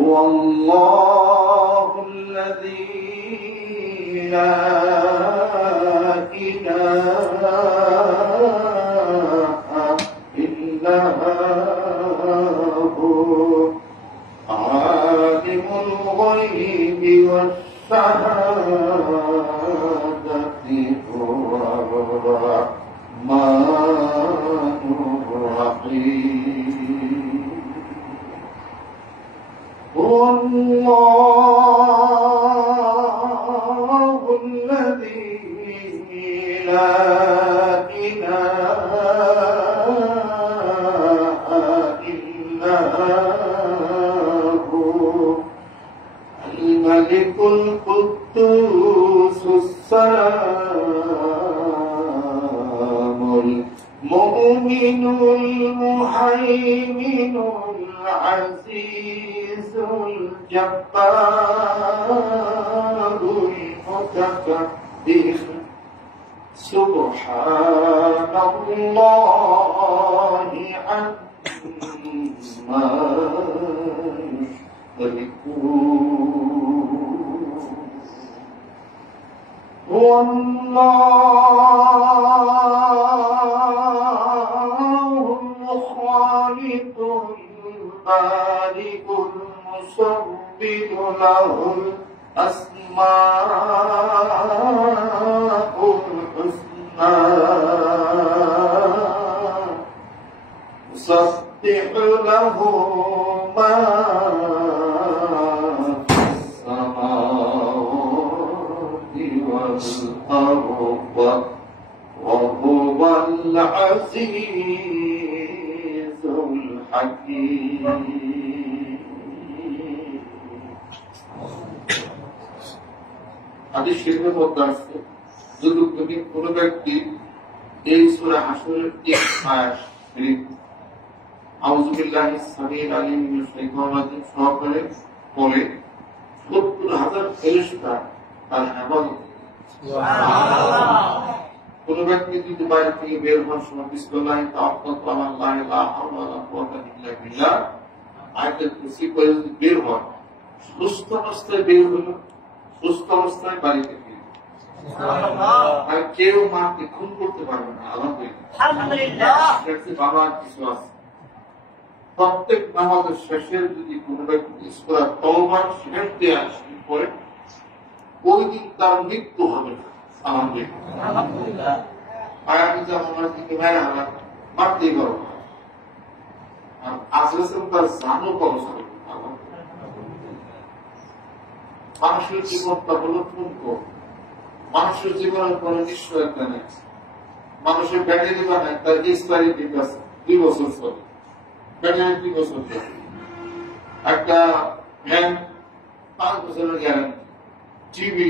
والله الذي لا إله إلا هو عالم الغيب والشهادة هو الرحمن الرحيم هو الله الذي لا إله إلا هو الملك القدوس السلام المؤمن المهيمن العزيز الجبار المتكبر سبحان الله عما يشركون هو الله الخالق البارئ المصور له الأسماء الحسنى يسبح له ما في السماوات والأرض وهو العزيز الحكيم হাদিস শরীফের মধ্যে আছে যদি তুমি কোন ব্যক্তি এই সূরা হাশরের 1 আয়াত আউযু বিল্লাহি সামিল আলিম মিনাশ শাইতানির রাজিম সহকারে পড়ে ৭০,০০০ ফেরেশতা তার ইবাদত সুবহানাল্লাহ। কোন ব্যক্তি যদি বাইরে থেকে বের হওয়ার সময় বিসমিল্লাহি তাওয়াক্কালতু আলাল্লাহি লা হাওলা ওয়ালা কুওয়াতা ইল্লা বিল্লাহ আয়াতুল কুরসি পড়ে যদি বের হয়, সুস্থ অবস্থায় বের হলো, সুস্থ অবস্থায় বাড়িতে ফিরে আর কেউ মাকে খুন করতে পারবে না। আলহামদুলিল্লাহ। বাবা কিছু আছে প্রত্যেক নামাজের শেষে যদি কোন ব্যক্তি সূরা তাওবার শেষ দিয়ে আসে পড়ে, ওই দিন তার মৃত্যু হবে না। আলহামদুলিল্লাহ। আয়াতে যেমন দিকে মেরে হারা মারতেই পারো না, আর আসলে তার জানও খরচ হবে। মানুষের জীবনটা হলো ঠুনকো, মানুষের জীবনের কোন নিশ্চয়তা নেই। মানুষের ব্যাটারি বানায় তার এক্সপায়ারি ডেট আছে 2 বছর চলে, ব্যাটারি 2 বছর চলে। একটা ফ্যান 5 বছরের গ্যারান্টি, টিভি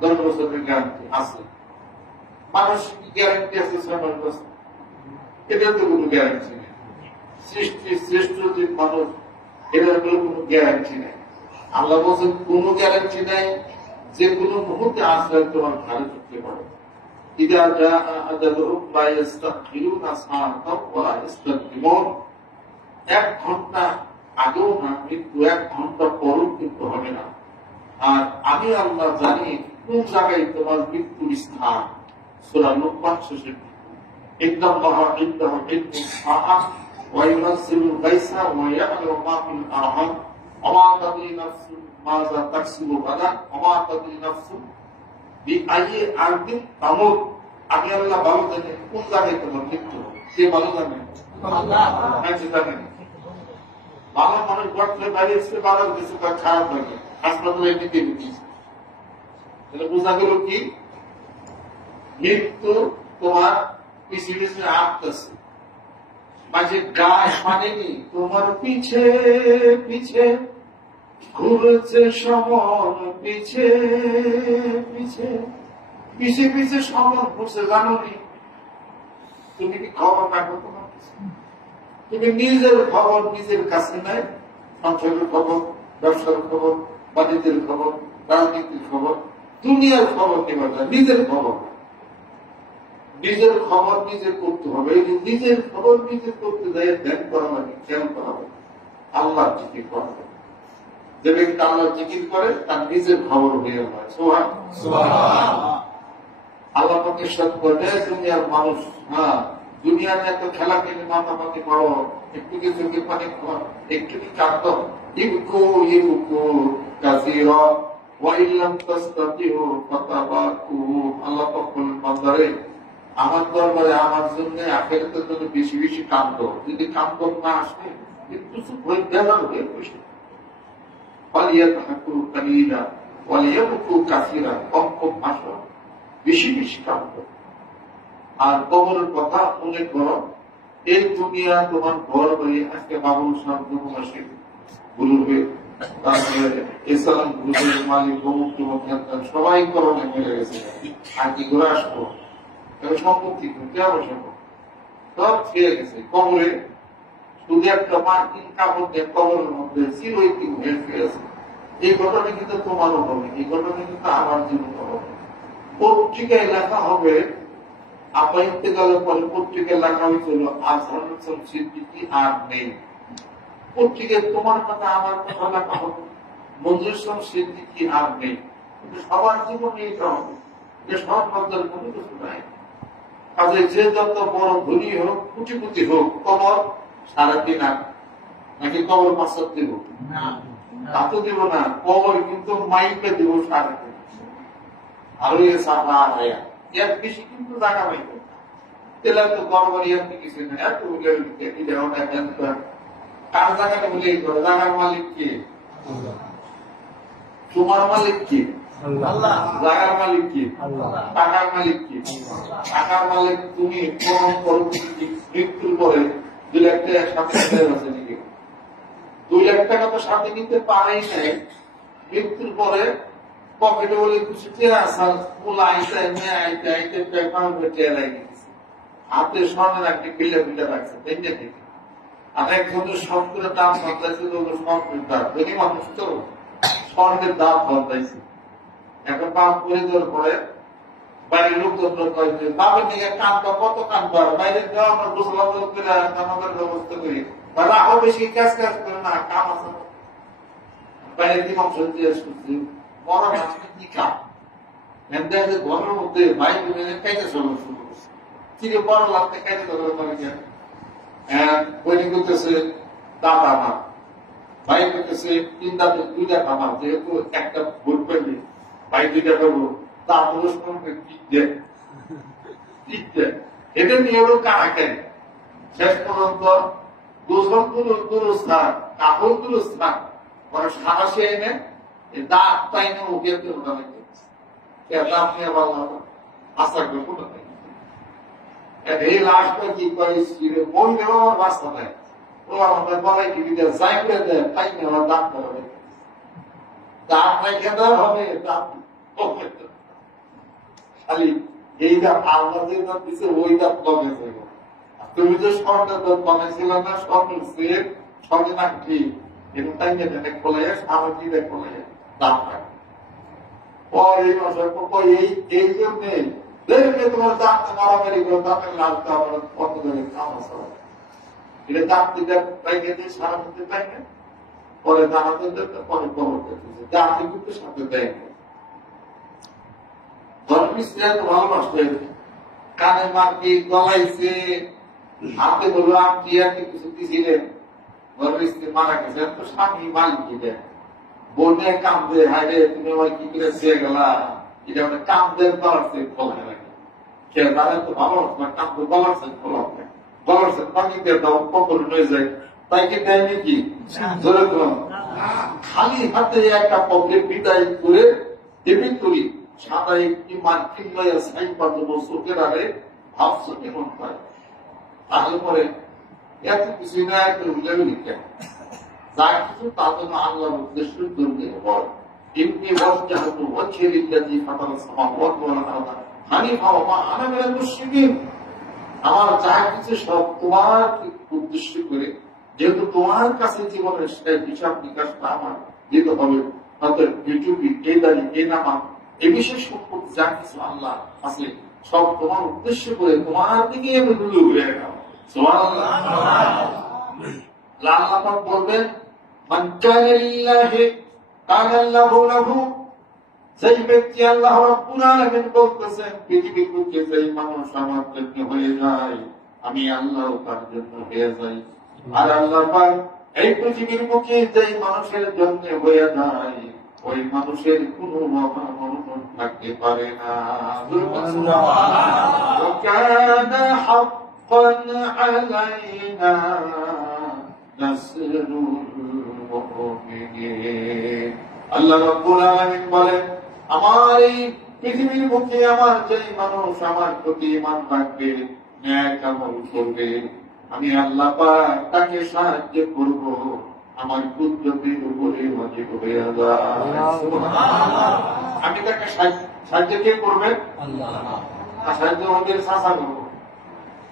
10 বছরের গ্যারান্টি আছে। মানুষ কি গ্যারান্টি আছে 6 বছর? এটার তো কোনো গ্যারান্টি নেই। সৃষ্টির শ্রেষ্ঠ যে মানুষ, এটার কোনো গ্যারান্টি নেই। আল্লাহ বলছেন কোন গ্যারান্টি নাই যে কোনো মুহূর্তে আসলে তোমার ভালো করতে পারে। এক ঘন্টা আগেও না, মৃত্যু 1 ঘন্টা পরও কিন্তু হবে না। আর আমি আল্লাহ জানি কোন জায়গায় তোমার মৃত্যুর স্থান। সূরা লুকমান শেষের ইন্নাল্লাহা ইনদাহু ইলমুস সাআহ ওয়া ইউনাজ্জিলুল গায়সা ওয়া ইয়া'লামু মা ফিল আরহাম ওয়া মা তাদরি নাফসুন মাযা তাকসিবু গাদান ওয়া মা তাদরি নাফসুন বিআইয়ি আরদিন তামুত। আমি আল্লাহ ভালো জানি কোন জায়গায় তোমার মৃত্যু হবে। কে ভালো জানে? আল্লাহ। জানেন ভালো মানুষ গর্তে বাইরে এসে ভালো কিছু খারাপ লাগে, হাসপাতালে নিতে দিচ্ছে। তাহলে বোঝা গেল কি মৃত্যু তোমার পিছে পিছে আসতেছে। মাঝে গায়ে মানেনি তোমার পিছে পিছে ঘুরেছে সমন, পিছে পিছে পিছে পিছে সমন ঘুরছে। জানো নি? তুমি কি খবর রাখো? তোমার তুমি নিজের খবর নিজের কাছে নাই। সংসারের খবর, ব্যবসার খবর, বাণিজ্যের খবর, রাজনীতির খবর, দুনিয়ার খবর নেবার যায়, নিজের খবর। নিজের খবর নিজে করতে হবে। এই যে নিজের খবর নিজে করতে যায় ধ্যান করা লাগে, খেয়াল করা হবে, আল্লাহ জিকির করা হবে। যে ব্যক্তি আল্লাহ জিকির করে তার নিজের খবর হয়ে হয়। সুবহানাল্লাহ। আল্লাহ পাকের সাথে করে দুনিয়ার মানুষ, হ্যাঁ দুনিয়ার এত খেলা খেলে মাতামাতি করো, একটু কি চোখের পানি খাওয়া, একটু কি কাঁদো, ইবকু ইবকু কাসীরা ওয়া ইল্লাম তাসতাতিউ ফাতাবাকু। আল্লাহ পাক বলেন বান্দারে আমার দরবারে আমার জন্য আখিরাতের জন্য বেশি বেশি কাঁদো। যদি কাঁদো না আসে একটু চুপ হয়ে বেজার হয়ে বসে, ফালিয়াতহাকু কালিলা ওয়া লিয়াবকু কাসীরা, কম কম হাসো, বেশি বেশি কাঁদো। আর কবরের কথা উল্লেখ করো। এই দুনিয়া তোমার ঘর হয়ে আজকে বাবুল সাহেব জন্মাসে গুরুবে, তারপরে ইসলাম গ্রুপের মালিক অমুক যুবক সবাই করোনা মেরে গেছে। আর কি করে আসবো? সম্পত্তি সব ছেড়ে গেছে কবরে। শুধু একটা মার্কিন কাপড় দিয়ে কবরের মধ্যে চিরৈতিক হয়ে ফিরেছে। এই ঘটনা কিন্তু তোমারও হবে, এই ঘটনা কিন্তু আমার জীবন হবে। পত্রিকায় লেখা হবে, আপা ইন্তেকালের পরে পত্রিকায় লেখা হয়েছিল আজহার সিদ্দিকী আর নেই। পত্রিকায় তোমার কথা আমার কথা লেখা হবে, নজরুল ইসলাম সিদ্দিকী আর নেই। কিন্তু সবার জীবনে এটা হবে, যে সব মধ্যে কোনো কিছু নাই। কাজে যে যত বড় ধনী হোক, কুটিপুটি হোক, কবর সাড়ে 3 আট নাকি কবর 5 দিব? তা তো দিব না, কবর কিন্তু মাইকে দিব 3.5। আরো সাফা এর বেশি কিন্তু জায়গা পাইব। তেলে তো গড়বড়ি আপনি কিছু নেই, এত কার জায়গাটা বলে জায়গার মালিক কে? তোমার মালিক কে? জায়গার মালিক কি? টাকার মালিক কি? টাকার মালিক তুমি। মৃত্যুর পরে 2 লাখ টাকা সাথে আছে নাকি? 2 লাখ টাকা তো সাথে নিতে পারেই নাই। মৃত্যুর পরে পকেটে বলে কিছু চেয়ে আসার পোলা আইতে মেয়ে আইতে আইতে পেপার বেঁচে লাগিয়েছে, হাতে স্বর্ণের একটি বিলে বিলে রাখছে, তাই নাকি? আর একজনের স্বর্ণের দাম বদলাইছে, স্বর্ণের দাম ধনী মানুষ তো স্বর্ণের দাম বদলাইছে। এখন পাপ করে দেওয়ার পরে বাইরের লোকজন বাপের দিকে কানবা, কত কানবা, বাইরে দেওয়া আমরা গোসলা করে আমাদের ব্যবস্থা করি, রাখো বেশি কাজ কাজ করে না, কাম আছে বাইরের দিকে অংশ জিজ্ঞেস করছি মরা মাছকে কি কাম ঘরের মধ্যে বাইক খাইতে চলো শুরু করছে, চিরে বড় লাগতে খাইতে চলো বইনি করতেছে দাঁত আমার, বাইক করতেছে 3 দাঁতে 2টা আমার, যেহেতু একটা ভোট পেলে ভাই 2টা করবো, দাঁত এটা নিয়ে হলো কারাকারি। শেষ পর্যন্ত গোসল দুরস্থান, কাপড় দুরস্থান, পরে সাবাসে এনে দাঁত পাইনে উঠে দাঁত নিয়ে ভালো আশা করে কোনো এই লাশটা কি করে মন গেল আমার বাস্তা নেয়, ও আমাদের বলাই টিভি দেয় যাই করে দেয় তাই নিয়ে আমার দাঁত হবে, দাঁত রেখে দেওয়া হবে, দাঁত খালি এই দাঁত আল্লাহ যে দাঁত দিচ্ছে ওই দাঁত কমে যাবে। তুমি যে স্বর্ণের দাঁত বানাইছিল না, স্বর্ণের সেট স্বর্ণে না ঠিক এবং তাই নিয়ে খোলে সামগ্রী খোলে দাঁত রাখে। এই মাসের এই জন্যে দেখবে তোমার দাঁত মারামারি করে দাঁতের লাভটা আমার কত জায়গায় খাওয়া এটা দাঁত দিতে পাইকে দিয়ে সারা দিতে পাই না, পরে দাঁড়াতে দেখতে পরে খবর দেখতেছে দাঁত কিন্তু সাথে দেয় না। ভালোবাসতে কানে মারকি গলাইছে, হাতে বলল আপনি কিছু দিছিলেন, ঘরের স্ত্রী মারা গেছে তো স্বামী মালিক দেয়, বনে কামদে হাইরে তুমি আমার কি করে চেয়ে গেলা, এটা মানে কামদের গলার চেয়ে ফলে লাগে খেয়ে তারা তো ভালো কামদ গলার চেয়ে ফল হবে, গলার চেয়ে পানি দিয়ে দাও কখন হয়ে যায়, তাই কি দেয় নাকি? ধরে খালি হাতে একটা পকেট বিদায় করে দেবী করি সাদা একটি মার্কিন লয়া সাইন পাঁচ চোখের আগে ভাবছ কেমন হয়, তাহলে পরে এত কিছু না একটা উল্লেখ কেন যা কিছু তার জন্য আল্লাহর উদ্দেশ্য দুর্গে বল এমনি বস যেহেতু হচ্ছে ইত্যাদি ফাটাল হানি খাওয়া মা আনা মেলা মুসলিম, আমার যা কিছু সব তোমার উদ্দেশ্য করে, যেহেতু তোমার কাছে জীবনের হিসাব নিকাশটা আমার দিতে হবে, হয়তো ইউটিউবে এই দাঁড়িয়ে এই নামা এ বিশেষ সম্পর্কে যা কিছু আল্লাহ আছে সব তোমার উদ্দেশ্য করে তোমার দিকে আমি দুলু ঘুরে গেলাম। সুবহানাল্লাহ। আল্লাহ পাক বলবেন মান কানা লিল্লাহি কানা আল্লাহু লাহু। সেই ব্যক্তি আল্লাহ রাব্বুল আলামিন বলতেছেন পৃথিবীর বুকে যেই মানুষ আমার জন্য হয়ে যায় আমি আল্লাহ তার জন্য হয়ে যাই। আর আল্লাহ পাক এই পৃথিবীর বুকে যেই মানুষের জন্য হয়ে যায় ওই মানুষের কোনো অভাব থাকতে পারে না। কানা হাক্কান আলাইনা নাসরুল মুমিনিন। আল্লাহ রাব্বুল আলামিন বলেন আমার এই পৃথিবীর বুকে আমার যেই মানুষ আমার প্রতি ঈমান রাখবে ন্যায় আমল করবে আমি আল্লাহ পাক তাকে সাহায্য করব আমার কুদরতের উপরে ওয়াজিব হয়ে যায়। আমি তাকে সাহায্য কে করবে? আল্লাহ। আর সাহায্য আমাদের সাসা করবো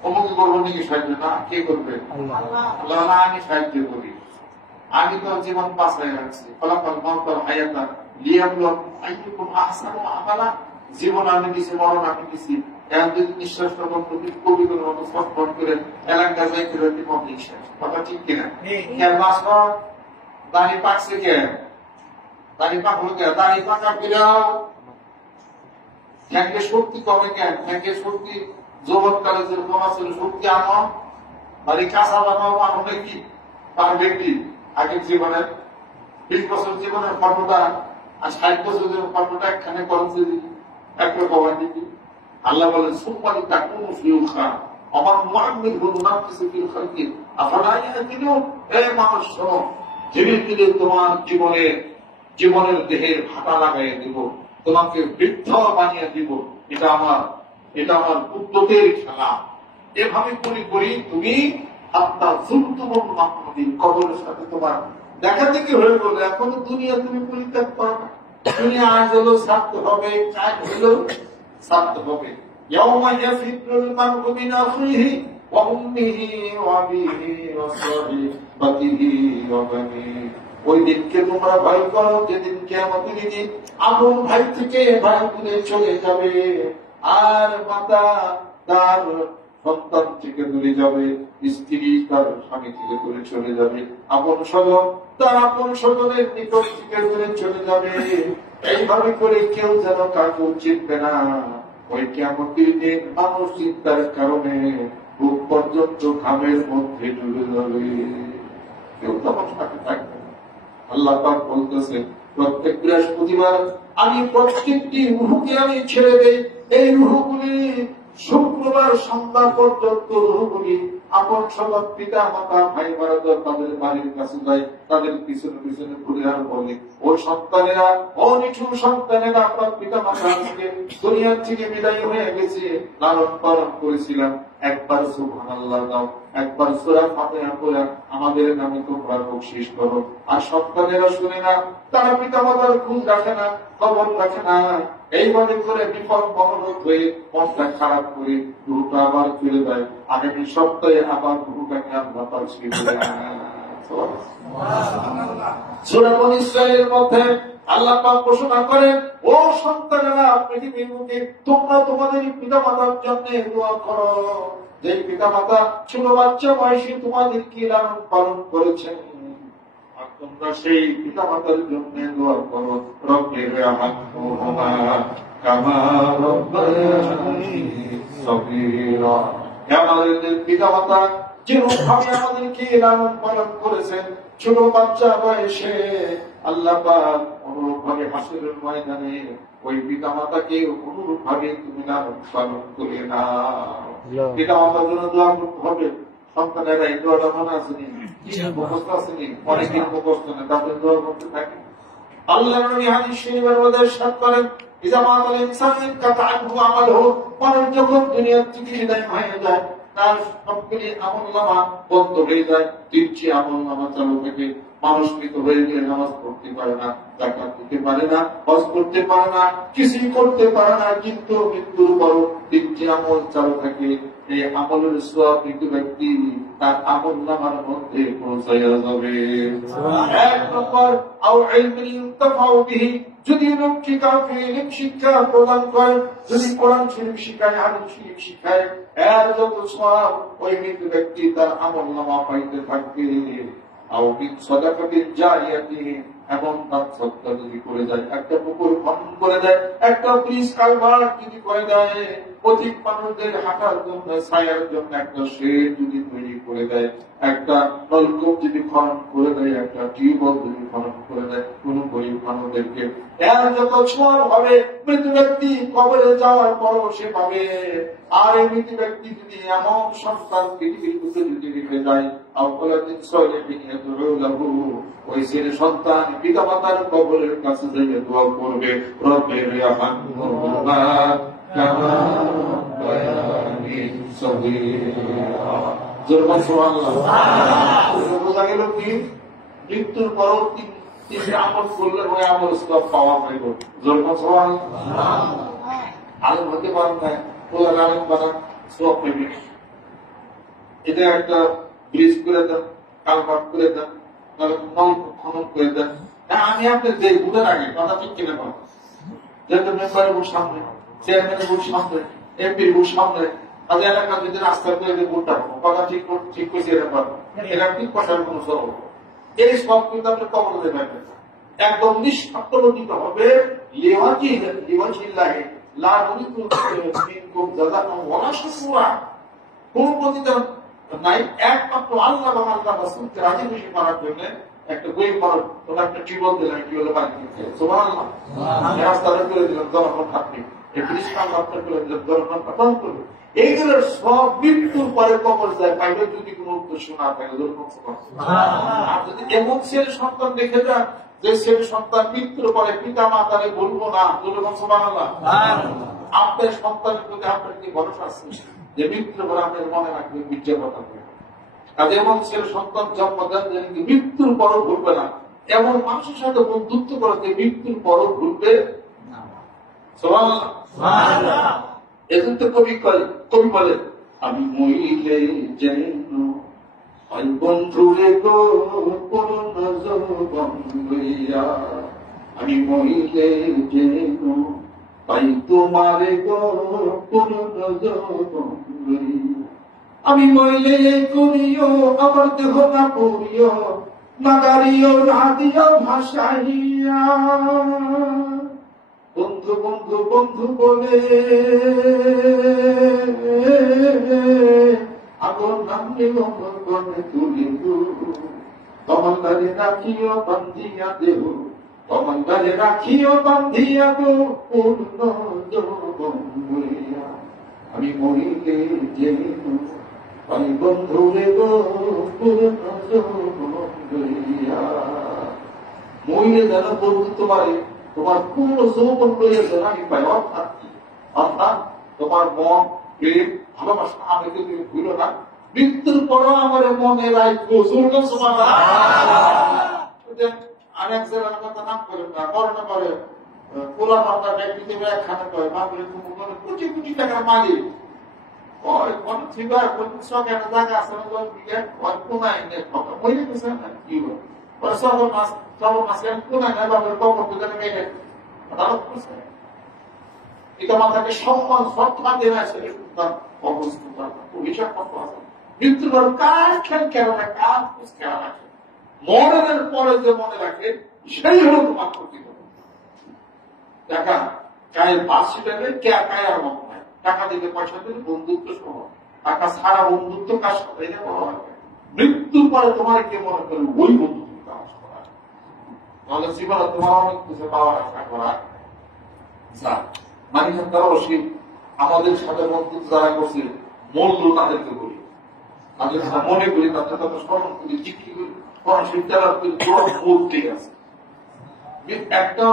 অমুক করবো নাকি সাহায্য? না, কে করবে? আল্লাহ। না, আমি সাহায্য করি। আমি তো জীবন বাঁচাই রাখছি। ফলাফল মাউতাল হায়াতা লিয়াবলুয়াকুম আইয়ুকুম আহসানু আমালা। জীবন আমি দিছি, মরণ আমি দিছি। এখন যদি নিঃশ্বাসটা বন্ধ কবিদের মতো ছটফট করে এলাকা যাই করে নিঃশ্বাস, কথা ঠিক কিনা? কেন বাঁচবো? দাড়ি পাকছে কে? দাড়ি পাকলো কে? দাড়ি পাকা বিরাও ঠ্যাঙ্গে শক্তি কমে কেন? ঠ্যাঙ্গে শক্তি যৌবনকালে যেরকম আছে শক্তি আনো দাড়ি কাঁচা বানাও আনবে কি পারবে কি? আগের জীবনের 20 বছর জীবনের ফটোটা আর 60 বছরের ফটোটা একখানে করেছে একটা কমাই দিবি। আল্লাহ বলেন সুপারি তাকুন ফিল খান আমার মুআম্মিল হুনাম কিছু ফিল খালকি আফালা ইয়াকিলুন। এই মানুষ শোনো, ধীরে ধীরে তোমার জীবনের দেহের ভাটা লাগাইয়ে দিব, তোমাকে বৃদ্ধ বানিয়ে দিব। এটা আমার কুদরতের খেলা। এভাবে করি তুমি আপনার জুলতুমুল মাহমুদিন কবরের সাথে তোমার দেখা দেখি হয়ে গেল। এখন দুনিয়া তুমি পরিত্যাগ করো না। দুনিয়া আজ হলো ছাড়তে হবে, কাজ হলো ছাড়তে হবে। ইয়াউমা ইয়াফিরুল মারউ মিন আখিহি ওয়া উম্মিহি ওয়া আবিহি ওয়া সাহিবাতিহি ওয়া বানিহি। ওই দিনকে তোমরা ভয় করো যেদিন কিয়ামতের দিন আপন ভাই থেকে ভাই দূরে চলে যাবে, আর মাতা তার সন্তান থেকে দূরে যাবে, স্ত্রী তার স্বামী থেকে দূরে চলে যাবে, আপন স্বজন তার আপন স্বজনের নিকট থেকে দূরে চলে যাবে। এইভাবে করে কেউ যেন কাউকে চিনবে না। ওই কিয়ামতের দিন মানুষ চিন্তার কারণে বুক পর্যন্ত ঘামের মধ্যে ডুবে যাবে, কেউ তখন সাথে থাকবে না। আল্লাহ পাক বলতেছেন প্রত্যেক বৃহস্পতিবার আমি প্রত্যেকটি রূহকে আমি ছেড়ে দেই। এই রূহগুলি শুক্রবার সন্ধ্যা পর্যন্ত রূহগুলি আপন সবার পিতা মাতা ভাই বারাদর তাদের বাড়ির কাছে যায়, তাদের পিছনে পিছনে ঘুরে আর বলে ও সন্তানেরা, ও নিঠুর সন্তানেরা, আপনার পিতা মাতা আজকে দুনিয়ার থেকে বিদায় হয়ে গেছে, লালন পালন করেছিলাম, একবার সুবহানাল্লাহ দাও, একবার সূরা ফাতিহা পড়ে আমাদের নামে তোমরা বকশিশ করো। আর সন্তানেরা শুনে না, তারা পিতা মাতার খোঁজ রাখে না, খবর রাখে না। এইভাবে করে বিফল মনোরোধ হয়ে মনটা খারাপ করে রূহটা আবার চলে যায়। আগামী সপ্তাহে আবার রূহটাকে আল্লাহ পাক ফিরিয়ে আনেন। সূরা বনী ইসরাঈলের মধ্যে আল্লাহ পাক ঘোষণা করেন ও সন্তানেরা পৃথিবীর বুকে তোমরা তোমাদের পিতা মাতার জন্য দোয়া করো। যে পিতা মাতা ছোট বাচ্চা বয়সে তোমাদেরকে লালন পালন করেছেন, তোমরা সেই পিতা মাতার জন্য দোয়া করো। রব্বির রহমহুমা কামা রাব্বায়ানি সগীরা। আমাদের পিতা মাতা যেভাবে আমাদেরকে লালন পালন করেছেন ছোট বাচ্চা বয়সে, আল্লাহ পাক অনুরূপভাবে হাসরের ময়দানে ওই পিতা মাতাকে অনুরূপভাবে তুমি লালন পালন করে নাও। পিতা মাতার জন্য দোয়া করতে হবে। সন্তানেরা এই দোয়াটা মনে আসেনি, মুখস্থ আসেনি, অনেকের মুখস্থ নেই, তাদের দোয়া করতে থাকে। আল্লাহ নবী হাদিস শরীফের মধ্যে ইরশাদ করেন ইযা মাতাল ইনসানু কাতাআহু আমালহু। মানুষ যখন দুনিয়া থেকে বিদায় হয়ে যায় তার সবগুলি আমলনামা বন্ধ হয়ে যায়, তিনটি আমলনামা চালু থাকে। মানুষ মৃত হয়ে গেলে নামাজ পড়তে পারে না, যাকাত দিতে পারে না, হজ করতে পারে না, কিছুই করতে পারে না, কিন্তু মৃত্যুর পর তিনটি আমল চালু থাকে। এই আমলের সওয়াব কিন্তু ব্যক্তি তার আমল নামার মধ্যে পৌঁছাইয়া যাবে। এক নম্বর, আও ইলমিন ইনতাফাউ বিহি, যদি লোককে কাউকে ইলম শিক্ষা প্রদান করে, যদি কোরআন শরীফ শিখায়, হাদিস শরীফ শিখায়, এর যত সওয়াব ওই মৃত ব্যক্তি তার আমল নামা পাইতে থাকবে। আও বিন সাদাকাতিন জারিয়াতিন, এমন দান সদকা যদি করে যায়, একটা পুকুর খনন করে দেয়, একটা ব্রিজ কালভার্ট যদি করে দেয়, অধিক মানুষদের হাঁটার জন্য ছায়ার জন্য একটা শেড যদি তৈরি করে দেয়, একটা নলকূপ যদি খনন করে দেয়, একটা টিউবওয়েল যদি খনন করে দেয় কোন গরিব মানুষদেরকে, এর যত সওয়াব হবে মৃত ব্যক্তি কবরে যাওয়ার পরও সে পাবে। আর এই মৃত ব্যক্তি যদি এমন সন্তান পৃথিবীর বুকে যদি রেখে যায়, ওই ছেলে সন্তান পিতা মাতার কবরের কাছে যাইয়ে দোয়া করবে, রব্বির ইরহামহুমা কামা রাব্বায়ানি সগীরা। জোরে সুবহানাল্লাহ। বোঝা গেল কি মৃত্যুর পরও তিনটি আমল করলে ওই আমল সব পাওয়া যাবে। জোরে সুবহানাল্লাহ। আলেম হতে পারেন না, ওরা আলেম বানান সব পাবে। এটা একটা ব্রিজ করে দেন, কালভার্ট করে দেন, খনন করে দেন। আমি আপনার যে বুঝেন আগে কথা ঠিক কিনে পাবো, যেহেতু মেম্বারের বুট সামনে, চেয়ারম্যানের বুট সামনে, এমপির বুট সামনে, তাদের এলাকা যদি রাস্তা করে বুটটা কথা ঠিক ঠিক করছি এটা পারবো, এটা ঠিক কথার কোন সরব এই সব কিন্তু আপনি কবর দেবেন। একদম নিষ্পাত্রিত হবে, লিওয়াজিল্লাহি লা নুরিদু মিনকুম জাযাআন ওয়ালা শুকুরা, কোন প্রতিদান নাই, একমাত্র আল্লাহ এবং আল্লাহ রাসূলকে রাজি খুশি করার জন্য একটা বই পড়ো, তোমরা একটা টিউবওয়েল দিলাম, টিউবওয়েলে পানি দিচ্ছে, সুবহানাল্লাহ। রাস্তাটা করে দিলাম, জনগণ থাকবে, এই ব্রিজটা রাস্তা করে দিলাম, জনগণ পালন করবে। এইগুলোর সব মৃত্যুর পরে কবর যায় পাইলে যদি কোনো উদ্দেশ্য না থাকে। আর যদি এমন ছেলে সন্তান দেখে যান যে ছেলে সন্তান মৃত্যুর পরে পিতা মাতারে বলবো না, সুবহানাল্লাহ, আপনার সন্তানের প্রতি আপনার কি ভরসা আছে যে মৃত্যুর পরে আপনার মনে রাখবে মিথ্যা কথা বলে? কাজে এমন ছেলে সন্তান জন্ম দেন যে মৃত্যুর পরও ভুলবে না, এমন মানুষের সাথে বন্ধুত্ব করে যে মৃত্যুর পরও ভুলবে না। সুবহানাল্লাহ। এজন্য তো কবি বলে, আমি মইলে যেন ওই বন্ধুরে গো পুরন যৌবন লইয়া, আমি মইলে যেন তাই তোমারে গো পুরন যৌবন লইয়া, আমি মইলে করিও আমার দেহ না পুরিও, না গাড়িও না দিও ভাসাইয়া, বন্ধু বন্ধু বন্ধু বলে আগুন নামলে গনে তুলিব, তোমার গাড়ি রাখিও বান্ধিয়া দেহ, তোমার গাড়ি রাখিও বান্ধিয়া গো পূর্ণ যৌবন লইয়া, আমি মরিলে যেন আমি বন্ধুরে গো পূর্ণ যৌবন লইয়া, মরিলে যেন বন্ধু তোমার পূর্ণ যৌবন লইয়া যেন আমি পাই। অর্থাৎ তোমার মন, প্রেম, ভালোবাসা আমাকে তুমি ভুলো না, মৃত্যুর পরও আমার মনে রাখবো। আমি এক জায়গার কথা নাম করেন না, করোনা করে পোলা মামলা ব্যক্তি একখানে করে মামলে কোটি কোটি টাকার মালিক, জায়গা আছে কোনায় মহিলা কি বলে সবর মাছ কোনায় না বাবার কখন মেয়ে করছে, এটা মাথাকে সম্মান সম্মান দেওয়া আছে। মৃত্যুর পর কার খেল কেন না, কার খোঁজ কেন রাখে, মরণের পরে যে মনে রাখে সেই হল তোমার ক্ষতি হবে। টাকা কায়ের বাস হিসেবে কায়ার মত নয়, টাকা দিতে পয়সা দিলে বন্ধুত্ব সহ, টাকা ছাড়া বন্ধুত্ব কাজ করে মৃত্যুর পরে তোমার কে মনে করে ওই বন্ধুত্ব কাজ করা, তাহলে জীবনে তোমার অনেক কিছু পাওয়ার আশা করা মানে তারা অসীম। আমাদের সাথে বন্ধুত্ব যারা করছে মূল্য তাদেরকে বলি, তাদের মনে করি, তাদের তাদের স্মরণ করি, জিজ্ঞি করি, ঠিক আছে। একটা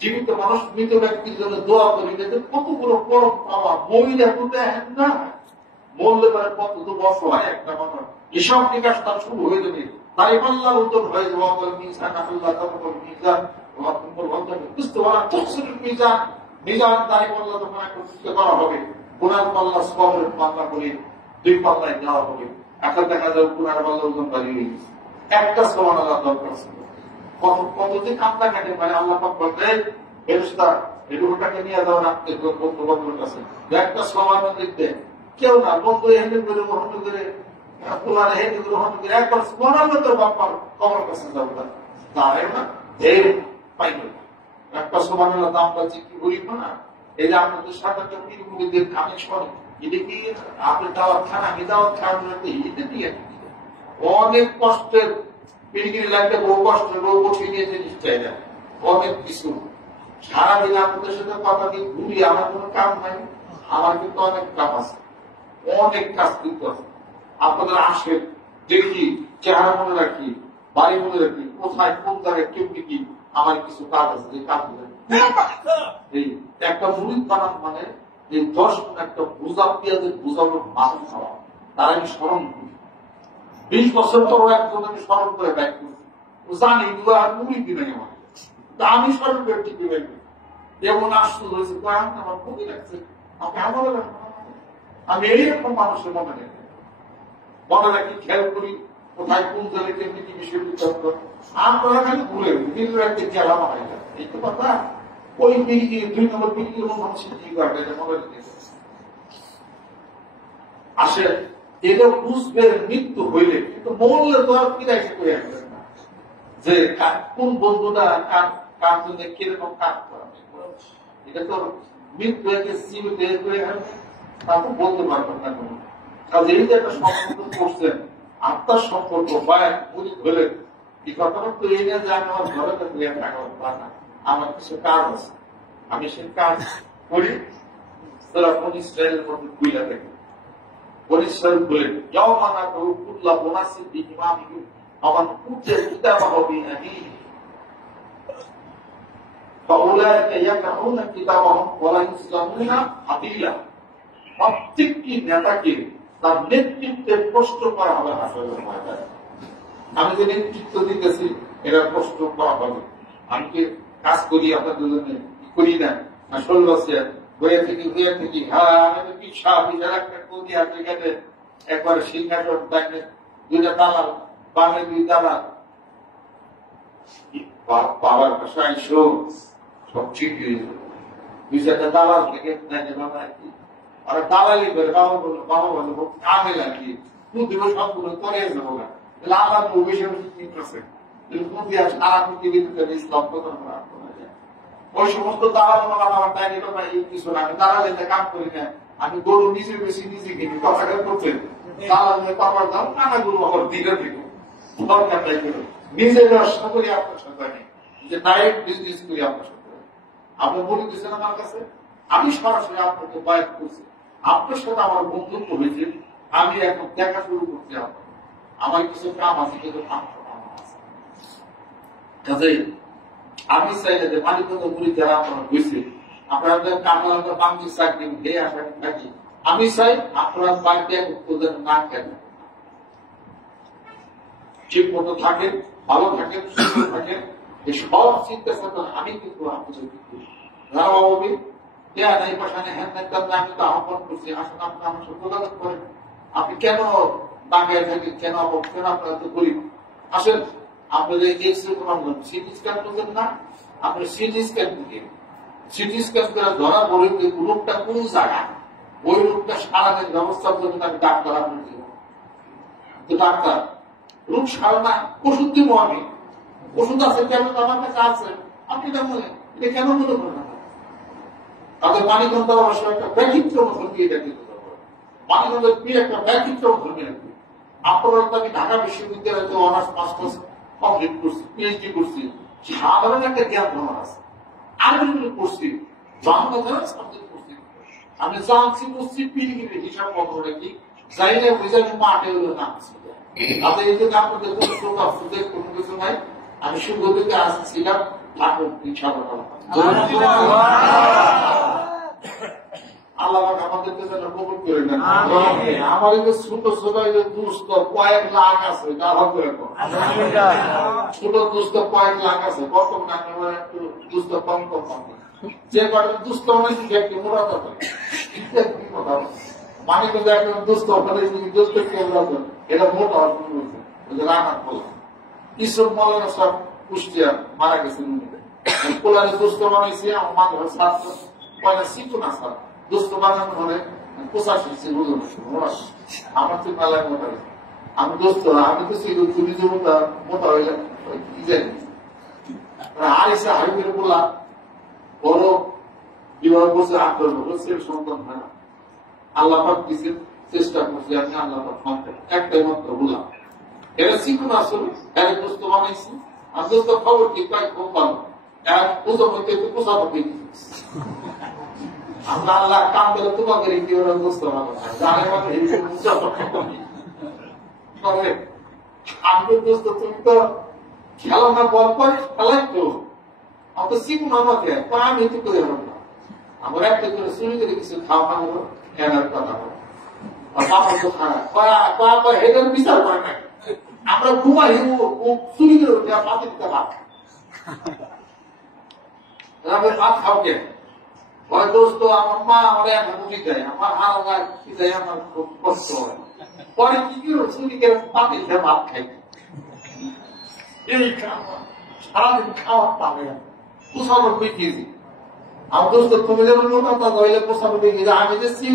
জীবিত মানুষ মৃত ব্যক্তির জন্য দোয়া করি, কতগুলো পরম পাওয়া মহিলা তো দেখেন না, মরলে পারে কত তো বছর হয় একটা মানুষ, হিসাব নিকাশ তার শুরু হয়ে যাবে, তাই পাল্লার উত্তর হয়ে যাবো মিজান আল্লাহ মিজান বুঝতে পারা তফসিলের মিজান মিজান তাই পাল্লা তখন একটা বুঝতে করা হবে। গুনার পাল্লা সবের পাল্লা করে 2 পাল্লায় দেওয়া হবে, এখন দেখা যায় 15 পাল্লা ওজন বাড়িয়ে গেছে। একটা সুবহানাল্লাহ দরকার ছিল। কত যে কামটা কাটে মানে আল্লাহ পাক বলতে ফেরেশতা এগুলোটাকে নিয়ে যাও না বন্ধুর কাছে, একটা সুবহানাল্লাহ লিখতে কেউ না, বন্ধু হেঁটে করে গ্রহণ করে পোলারে হেঁটে গ্রহণ করে একবার সুবহানাল্লাহ তোর বাপ্পার কবর কাছে যাবো না, তাই না এই পাইল একটা সুবহানাল্লাহ দাম পাচ্ছি কি বলিব না। এই যে আপনাদের সাথে পীরমুরিদের কানেকশন, এটা কি আপনি দাওয়াত খান, আমি দাওয়াত খান, এটা দিয়ে অনেক কষ্টের পীরগিরি লাইফে, বহু কষ্টের বহু কঠিন জিনিস চাই না, অনেক কিছু সারাদিন আপনাদের সাথে কথা দিয়ে ঘুরি, আমার কোনো কাম নাই, আমার কিন্তু অনেক কাম আছে, অনেক কাজ কিন্তু আছে। আপনাদের আসে দেখি, চেহারা মনে রাখি, বাড়ি মনে রাখি, কোথায় কোন জায়গায় কেমনি কি আমার কিছু কাজ আছে, যে কাজ এই একটা মুড়িদ বানান মানে এই 10 গুণ একটা বোঝা পেঁয়াজের বোঝানো মাছ খাওয়া, তার আমি স্মরণ করি। 20 বছর পর একজন আমি স্মরণ করে ব্যাক করি, জানি এগুলো আর মুড়ি দিনে আমার, তা আমি স্মরণ করে টিপে রাখি। যেমন আশ্চর্য হয়েছে, আমার খুবই লাগছে, আমি এইরকম মানুষের মনে রাখি, খেয়াল করি কোথায় কোন জায়গায় কেমনি কি বিষয় বিতর্ক, আমরা খালি ভুলে কিন্তু একদিন গেলাম আমার এই তো কথা। ওই পিড়ি 2 নম্বর পিড়ির মানুষের কি করবে মনে রেখেছে আসে, এটা বুঝবে মৃত্যু হইলে, কিন্তু মরলে তো আর ফিরে এসে করে আসবেন না যে কোন বন্ধুটা কার জন্য কিরকম কাজ করা, এটা তো মৃত্যু হয়েছে সিল বের করে আসবে, তা তো বলতে পারবেন না কোনো কাজ। এই যে একটা সম্পর্ক করছেন, আত্মার সম্পর্ক বা হলে এই কথাটা তো এই না যে আমি আমার ঘরে টাকা, আমার কিছু কাজ আছে, আমি সে কাজ করি। তারা কোন ইসরায়েলের মধ্যে কুইলা থাকে, কোন ইসরায়েল বলে যাও মানা করু কুল্লা বোনাসি ইমামি আমার কুটে কিতাবা হবে নাকি প্রত্যেকটি নেতাকে তার নেতৃত্বে প্রশ্ন করা হবে হাসরের ময়দানে। আমি যে নেতৃত্ব দিতেছি এটা প্রশ্ন করা হবে, আমি কি কাজ করি আপনাদের জন্য করি না, ষোল বছর হয়ে থেকে হ্যাঁ আমি তো পিছা বিশাল একটা কদি আছে, এখানে একবার সিংহাসন দেখে 2টা দালাল, বামে 2 দালাল, বাবার কাছে আইসো সব ঠিক হয়ে যাবে। 2-4টা দালাল থেকে আর দালালি করে বাবা বললো, বাবা বললো কামে লাগি তুই দিব সবগুলো করে যাবো না, আমার বেশি ঠিক আছে সারা পৃথিবীতে ইসলাম প্রদান করা। ওই সমস্ত দালাল আমার তাই কিছু না, আমি দালালিতে কাম করি না, আমি গরু নিজে বেশি নিজে কিনি, কথাটা করছেন দালাল পাবার দাম নানা গরু আবার দিলে দিব দরকার নাই, নিজে ব্যবসা করি আপনার সাথে, যে ডাইরেক্ট বিজনেস করি আপনার সাথে। আপনি বলে দিচ্ছেন আমার কাছে, আমি সরাসরি আপনাকে বায়াত করছি, আপনার সাথে আমার বন্ধুত্ব হয়েছে, আমি এখন দেখা শুরু করছি, আমার কিছু কাম আছে, কিন্তু কাজেই আমি চাই যে মালিকগঞ্জ মুড়ি যারা আপনারা হয়েছে, আপনারা কামলা বাংলাদেশ চাকরি খেয়ে আসা থাকি, আমি চাই আপনারা বাড়িতে না কেন ঠিক মতো থাকেন, ভালো থাকেন, সুস্থ থাকেন, এই সব চিন্তা চেতনা আমি কিন্তু আপনাদের রাবি দেয়া নাই পাশানে হ্যাঁ আমি তো আহ্বান করছি, আসলে আপনি আমার সাথে যোগাযোগ করেন, আপনি কেন বাংলায় থাকেন, কেন আপনারা তো গরিব, আসেন আপনাদের এক্সরে প্রবলেম, সিটি স্ক্যান করবেন না, আপনি সিটি স্ক্যান দিকেন, সিটি স্ক্যান করে ধরা পড়ে রোগটা কোন জায়গায়, ওই রোগটা সারানোর ব্যবস্থার জন্য আমি ডাক্তার আপনার দিব, তো ডাক্তার রোগ সারানা ওষুধ দিব, আমি ওষুধ আছে কেন আমার কাছে আছে, আপনি এটা কেন মনে করেন না, তাদের পানিগন্ধ অবশ্য একটা ব্যতিক্রম ধর্মী, এটা কিন্তু পানিগন্ধের পীর একটা ব্যতিক্রম ধর্মী রাখবে। আপনারা তো আমি ঢাকা বিশ্ববিদ্যালয়তে অনার্স মাস্টার্স কমপ্লিট করছি, পিএইচডি করছি, সাধারণ একটা জ্ঞান ধারণা আছে, আমি করছি বাংলা ধারা সাবজেক্ট করছি, আমি জানছি করছি পিড়িগিরি হিসাব কত কি যাই না বুঝে আমি মাঠে হলো নামছি, তাদের এই যে আপনাদের কোনো প্রকাশ কোনো কিছু নাই, আমি শুভ থেকে আসছিলাম ঠাকুর ইনশাআল্লাহ আল্লাহ আমাদেরকে যেন কবুল করে দেন। আমার এই যে ছোট ছোট দুস্থ কয়েক লাখ আছে, ছোট দুস্থ কয়েক লাখ আছে, বর্তমানে একটু দুস্থ কম কম যে কয়েক দুস্থ অনেক একটু মোড়া কথা মানে কিন্তু একটা দুস্থ ওখানে দুস্থ এটা মোটা অর্জন হয়েছে রাখার বলা ইসব মলানো সব কুষ্টিয়া মারা গেছেন পোলারে দুস্থ বানাইছে আমার মানুষের ছাত্র পয়লা শিখু না স্যার দুস্থ বানানো হলে পোষা শিখছি বুঝুন আমার তো মেলায় মোটা হয়েছে আমি দোস্ত আমি তো শিখু তুমি যে মোটা হইলে কি জানি আইসা হাই করে বললাম বড় বিবাহ বছর 8 বছর সন্তান হয় না আল্লাহ দিচ্ছেন চেষ্টা করছি আমি আল্লাহ একটাই মাত্র বললাম এরা শিখুন আসলে এক দোস্ত বানাইছি আর দোস্ত খবর কি প্রায় খুব ভালো এক পুজো হইতে একটু পোষা পাবে আমরা আল্লাহ কাম করে তোমাকে কি ওরা দোস্ত জানে আমি দোস্ত তুমি তো খেলো না বল পরে খেলাই তো আমার তো শিখুন আমাকে আমি তো করে হল না আমার একটা করে শুনি করে কিছু খাওয়া হলো কেনার কথা হলো বাবা তো খারাপ হেদের বিচার করে না আমরা ঘুমাই চুরি করে উঠে পাতে দিতে ভাত ভাত খাও কে দোস্ত আমার মা আমার এক মুখি দেয় আমার হালকা দেয় আমার খুব কষ্ট হয় পরে কি করে চুরি করে পাতে খেয়ে ভাত খাই এই খাওয়া সারাদিন খাওয়া পাবে পোষানো বিক্রি আমার দোস্ত তুমি যেন মোটা হইলে পোষানো বিক্রি আমি যে সিম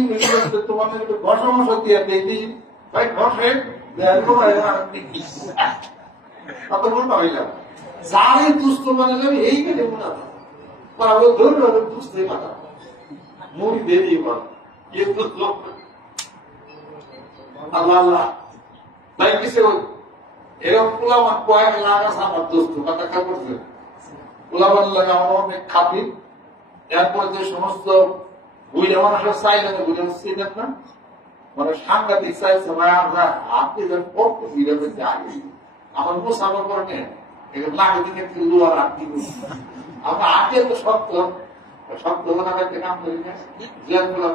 তোমাদের ঘর সমস্যা দিয়ে দেখি ভাই ঘরে যারে দুস্থ বানালে এই কেটে মনে ধরে বুঝতে পারা মুড়ি দেরি আল্লাহ আল্লাহ তাই কিছু এরকম পোলাবান কয়েক লাখ আছে আমার দোস্ত কথা খা করছে পোলাবান লাগে আমার অনেক খাতির এরপরে যে সমস্ত বুঝে মানুষের চাইলেন বুঝে চিনেন না মানে সাংঘাতিক চাইছে ভাই আমরা আপনি যেন কত ভিড়ে পেয়েছে আগে আমার মোসাফর করে লাগে দিকে লোয়ার আটকি আমরা আগে তো শক্ত শক্ত ওনার একটা কাম করি না জিয়াগুলো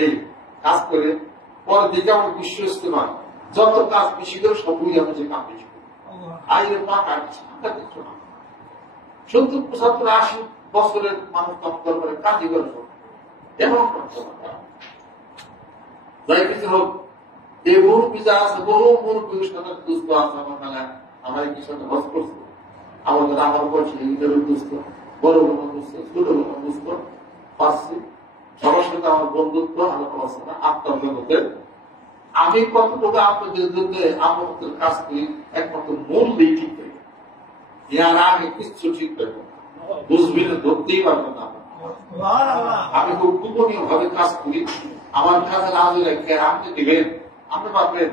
এই কাজ করে পরের দিকে আমার বিশ্ব ইস্তেমাল যত কাজ বেশি করে সবই আমি যে কাম বেশি করি আইনের পা কাটছি 70-75-80 বছরের মানুষ দপ্তর করে কাজই করে এমন করতে যাই কিছু হোক এই মুরব্বী যা আছে বহু মুরব্বীর সাথে দুস্থ আছে আমার মেলায় আমার কি সাথে হজ করছে আমাদের আমার বয়সে নিজেরও দুস্থ বড় বড় দুস্থ ছোট বড় দুস্থ পাচ্ছি সবার সাথে আমার বন্ধুত্ব আলোচনা আছে না আত্মার জগতের আমি কতটুকু আপনাদের জন্য আপনাদের কাজ করি একমাত্র মূল দিয়ে ঠিক করি ইয়ার আগে কিছু ঠিক করবো বুঝবি না ধরতেই পারবেন না আমি খুব গোপনীয় ভাবে কাজ করি আমার কাছে রাজু রেখে আপনি দিবেন আপনি পাবেন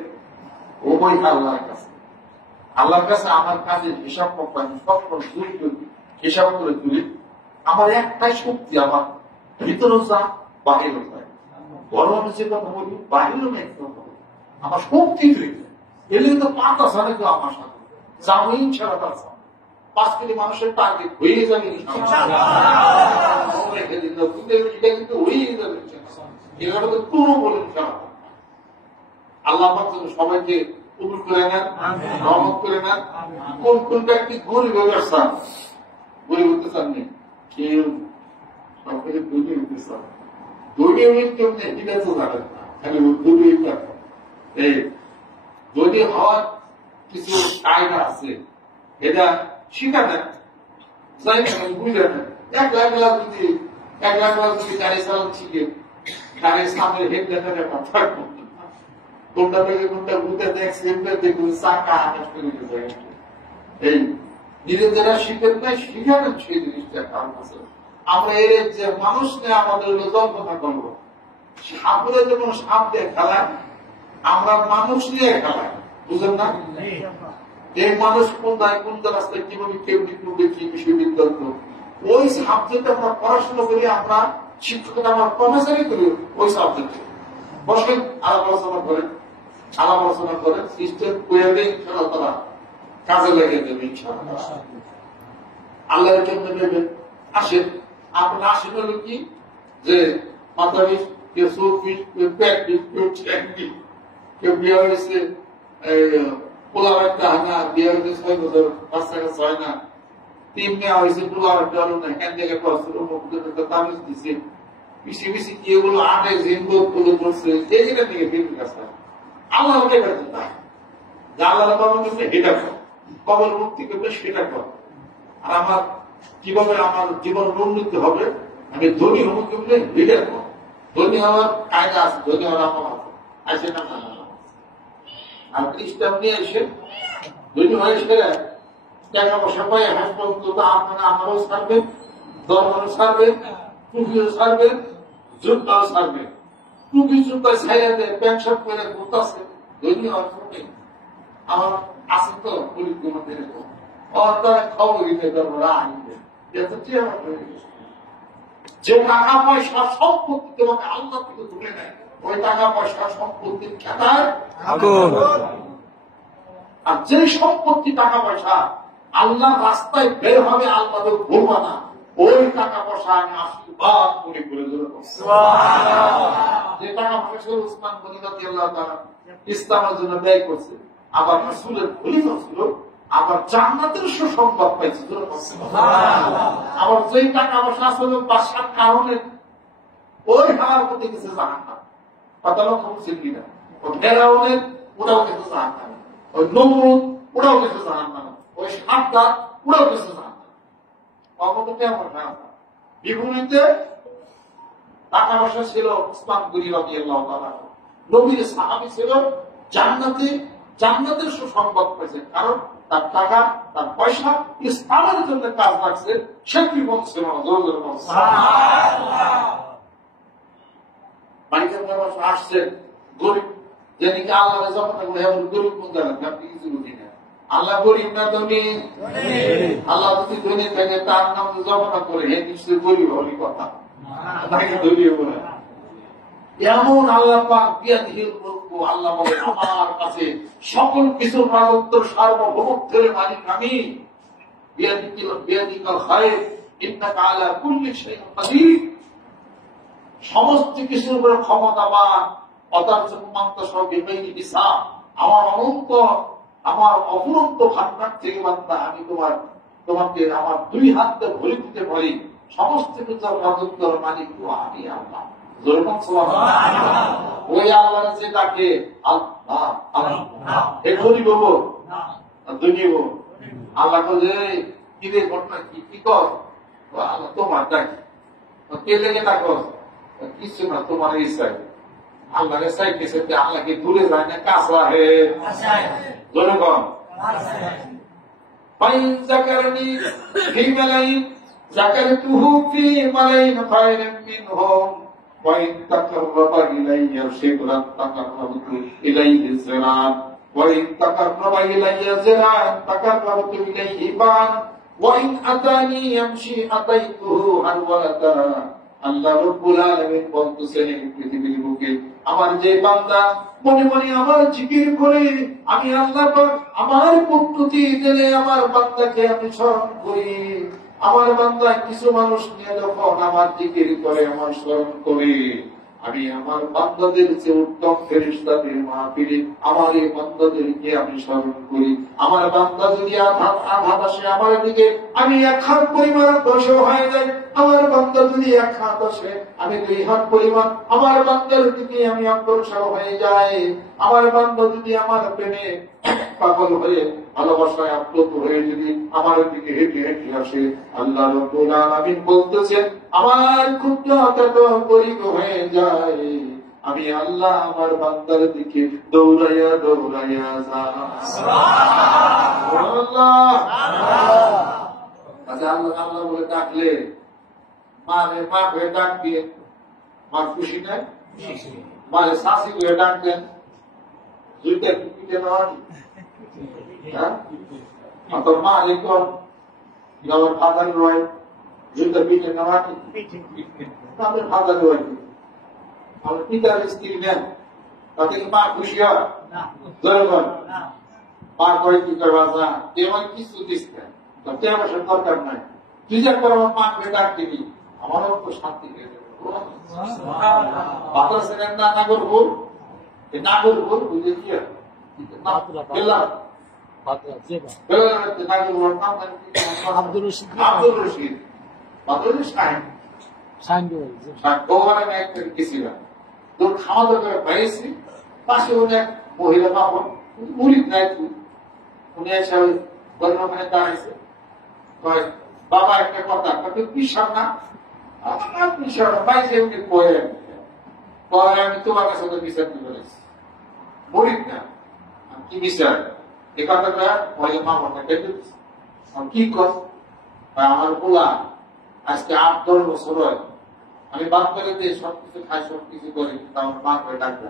ওই আল্লাহর কাছে আল্লাহর কাছে আমার কাজের হিসাব কোম্পানি সবসময় হিসাব করে তুলি আমার একটাই শক্তি আমার ভিতরও যা বাহিরও যায় বড় আমি যে কথা বলি বাহিরও নেই আমার শক্তি তৈরি এলে তো পাতা সারে তো আমার সাথে যাওয়াই ছাড়া তার 5 কোটি মানুষের টার্গেট হয়ে যাবে এটা কিন্তু হয়ে যাবে এগুলো তো কোনো বলেন আল্লাহ সবাইকে কবুল করে নেন রহমত করে নেন কোন কোন ব্যক্তি গরিব ব্যবসা গরিব হতে চাননি কেউ সবাইকে দৌড়িয়ে উঠতে চান দৌড়িয়ে কেউ নেই এটা তো জানেন না খালি দৌড়িয়ে এই যদি হওয়ার কিছু কায়দা আছে এটা শিখাবেন যাই না বুঝলেন 1 লাখ যদি গাড়ি চালান শিখে গাড়ির সামনে হেড দেখার কথা কোনটা থেকে কোনটা ঘুরতে অ্যাক্সিডেন্ট দেখুন চাকা আকাশ করে দিতে এই নিজেরা শিখেন নাই শিখাবেন সেই জিনিসটা কারণ আছে আমরা এর যে মানুষ নিয়ে আমাদের জল্পনা করবো সাপরে যেমন সাপ দিয়ে খেলায় আমরা মানুষ নিয়ে খেলায় বুঝলেন না এই মানুষ কোন রাস্তায় কিভাবে কেউ করবে কি বিষয় বিদ্যার্থ ওই সাবজেক্টে আমরা পড়াশোনা করি আমরা শিক্ষকের আমার প্রফেসরই করি ওই সাবজেক্টে বসেন আলাপ আলোচনা করেন সিস্টেম করে ইনশাআল্লাহ তারা কাজে লেগে দেবে ইনশাআল্লাহ আল্লাহর কেমনে দেবেন আসেন আপনার আসেন হলো কি যে মাথাবিষ কেউ চোখবিষ কেউ প্যাকবিষ কেউ ট্যাকবিষ কেউ বিয়ে হয়েছে পোলার একটা হয় না বিয়ে হয়েছে 6 বছর বাচ্চা কাছে হয় না 3 মেয়ে হয়েছে পোলার একটা হলো না এখান থেকে তামিজ দিচ্ছে পিছিয়ে পিছিয়ে কি এগুলো আটে জিনগুলো করছে এইটা থেকে বিএনপির কাছে আল্লাহ ওটাই করতে না যা আল্লাহ বাবা করবে সেটা কর, কবর মুক্তি করবে সেটা কর। আর আমার কিভাবে আমার জীবন উন্নতি হবে, আমি ধনী হবো কেমনে সেটা কর। ধনী হওয়ার কায়দা আছে, ধনী হওয়ার আমার আছে, আসে না। আর খ্রিস্টান নিয়ে এসে ধনী হয়ে সেরা টাকা পয়সা পাই হাসপাতাল আপনারা আমারও ছাড়বেন, দরবারও ছাড়বেন, টুপিও ছাড়বেন, জুতাও ছাড়বেন। টুপি জুতা ছাইয়া দেয়, প্যান্ট শার্ট পরে ঘুরতেছে, ধনী হওয়ার জন্য আমার আছে তো পুলিশ গুলো এরকম খবর দিতে দরবার আনবে। যে টাকা পয়সা সম্পত্তি তোমাকে আল্লাহ থেকে তুলে নেয়, ওই টাকা পয়সা সম্পত্তির খেতায়। আর যে সম্পত্তি টাকা পয়সা আল্লাহ রাস্তায় বের হবে, আল্লাহ বলবা না, ওই টাকা পয়সা আমি আশীর্বাদ করে করে দেব। যে টাকা পয়সা উসমান গনি রাদিয়াল্লাহু তাআলা ইসলামের জন্য ব্যয় করছে, আবার রাসূলের খলিফা ছিল, আবার জান্নাতের সুসংবাদ পাইছে। আবার যেই টাকা পয়সা আসলে বাদশার কারণে ওই হারার প্রতি গেছে জাহান্নাম। কথা লক্ষ্য করছেন কিনা? ওই ফেরাউনের ওটাও গেছে জাহান্নাম, ওই নমরুদ ওটাও গেছে জাহান্নাম, ওই সাদ্দাত ওটাও গেছে জাহান্নাম। অবগতে আমার বিভূমিতে টাকা পয়সা ছিল উসমান গনি রাদিয়াল্লাহু তাআলা, নবীর সাহাবী ছিল, জান্নাতে জান্নাতের সুসংবাদ পেয়েছে, কারণ তার টাকা তার পয়সা ইসলামের জন্য কাজ লাগছে, সে বিপদ ছিল না। আসছে গরিব, যেন আল্লাহ যখন গরিব কোন জানেন আপনি কিছু বুঝি না। আল্লাহ গরিব না ধনী? আল্লাহ যদি ধনী থাকে তার নাম জমানা করে হে নিশ্চয় গরিব হলি কথা, তাকে ধনী হবো না। এমন আল্লাহ পাক বিয়াদিহিল মুলকু, আল্লাহ বলে আমার কাছে সকল কিছুর রাজত্ব সার্বভৌমত্বের মালিক আমি। বিয়াদিকাল খায়র ইন্নাকা আলা কুল্লি শাইইন কাদির, সমস্ত কিছুর উপরে ক্ষমতাবান। আমার অনন্ত আমার অপরন্ত ভান্ডার থেকে বান্দা আমি তোমাকে আমার দুই হাতে ভরে দিতে পারি। সমস্ত কিছুর রাজত্বের মালিক আমি আল্লাহ। ওই আল্লাহ যে ডাকে আল্লাহ আল্লাহ, এ গরিব হবো ধনী হবো। আল্লাহ যে ঈদের ঘটনা কি কর আল্লাহ তোমার ডাকি, কে লেগে ডাকো কিছু না, তোমার ইচ্ছায়। আল্লাহকে চাইতেছে, আল্লাহকে দূরে যায় না, কাছে হে জনগণ। ফাইন যাকারনি ফি মালাইন যাকারতুহু ফি মালাইন খায়রান মিনহুম ওয়া ইন তাকাররাবা ইলাইয়া শিবরান তাকাররাবতু ইলাইহি যিরান ওয়া ইন তাকাররাবা ইলাইয়া যিরান তাকাররাবতু ইলাইহি বান ওয়া ইন আতানি ইয়ামশি আতাইতুহু হারওয়ালাতা। আল্লাহ রাব্বুল আলামিন বলতেছেন পৃথিবীর বুকে আমার যে বান্দা মনে মনে আমার জিকির করে, আমি আল্লাহ পাক আমার পদ্ধতি দিলে আমার বান্দাকে আমি স্মরণ করি। আমার বান্দা কিছু মানুষ নিয়ে যখন আমার জিকির করে, আমার স্মরণ করে, আমি আমার বান্দাদের যে উত্তম ফেরেশতাদের মাহফিলে আমার এই বান্দাদেরকে আমি স্মরণ করি। আমার বান্দা যদি আঘাত আসে আমার দিকে, আমি এক হাত পরিমাণ দোষও হয়ে যায়। আমার বান্দা যদি এক হাত আসে, আমি 2 হাত পরিমাণ আমার বান্দার দিকে আমি অগ্রসর হয়ে যাই। আমার বান্দা যদি আমার প্রেমে পাগল হয়ে ভালোবাসায় আপ্লুত হয়ে যদি আমার দিকে হেঁটে হেঁটে আসে, আল্লাহ রাব্বুল আলামিন বলতেছেন আমার ক্ষুদ্রতা তো গরিব হয়ে যায়, আমি আল্লাহ আমার বান্দার দিকে দৌড়াইয়া দৌড়াইয়া যাই। আচ্ছা আল্লাহ আল্লাহ বলে ডাকলে মারে মা হয়ে ডাক দিয়ে মার খুশি নেই, মারে শাসি হয়ে ডাকলেন দুইটা পিঠে নয়। তোর মা একদম আমার ফাদার রয় দুইটা পিঠে নেওয়া তাদের ফাদার রয়, আমার পিতার স্ত্রী নেন, তাতে মা খুশি হয় জনগণ। মা করে কি করবা না, তেমন কিছু দিস না, তেমন দরকার নাই, তুই যা কর আমার মা হয়ে ডাক দিবি, আমারও তো শান্তি হয়ে যাবে। বাতাসের না নাগরপুর, এই নাগরপুর বুঝে কি আব্দুল রশিদ সাহেব ভগবান আমি একদিন গেছিলাম, তোর খাওয়া দাওয়া করে বাইরেছি, পাশে উনি এক মহিলা বাপন, মুড়িদ নাই তুই, উনি এসে ওখানে দাঁড়াইছে, বাবা একটা কথা, পিসাব না, পিসাব না, বাইরে উনি কয়ে আমি তোমার কাছে তো বিচার দিতে পেরেছি, মুড়িদ না, কি বিচার, এ কথাটা মহিলা মামা কি কর, আমার বলা আজকে 8-10 বছর হয়, আমি বাদ করে দিয়ে সবকিছু খাই, সবকিছু করি, কিন্তু আমার মা করে ডাকবে,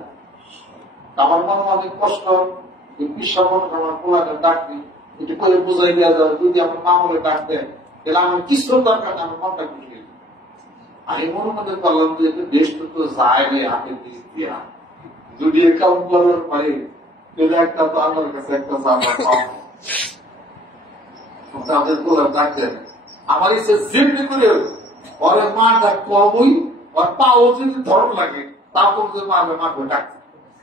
আমার মনে অনেক কষ্ট, বিশ্বাস আমার পোলাকে ডাকবি, একটু করে বোঝাই দেওয়া যাবে, যদি আমার মা বলে ডাক দেয়, তাহলে আমার কিছুর দরকার নেই, আমার মনটা খুশি। আমি মনে মনে করলাম যে দেশটা তো যায় রে হাতে দিস দিয়া, যদি অ্যাকাউন্ট করার পারে, তাহলে একটা তো আমার কাছে একটা তাদের পোলা ডাক দেয়, আমার ইচ্ছে যেমনি করে ওরে মাটা কমই, ওর পাও যদি ধরন লাগে, তারপর যে মারবে মারবে ডাকছে,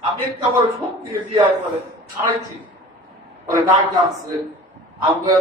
আমি একটা বড় শক্তি দিয়ে দিয়ে একবারে ছাড়াইছি, ওরে ডাক আসছে, আমরা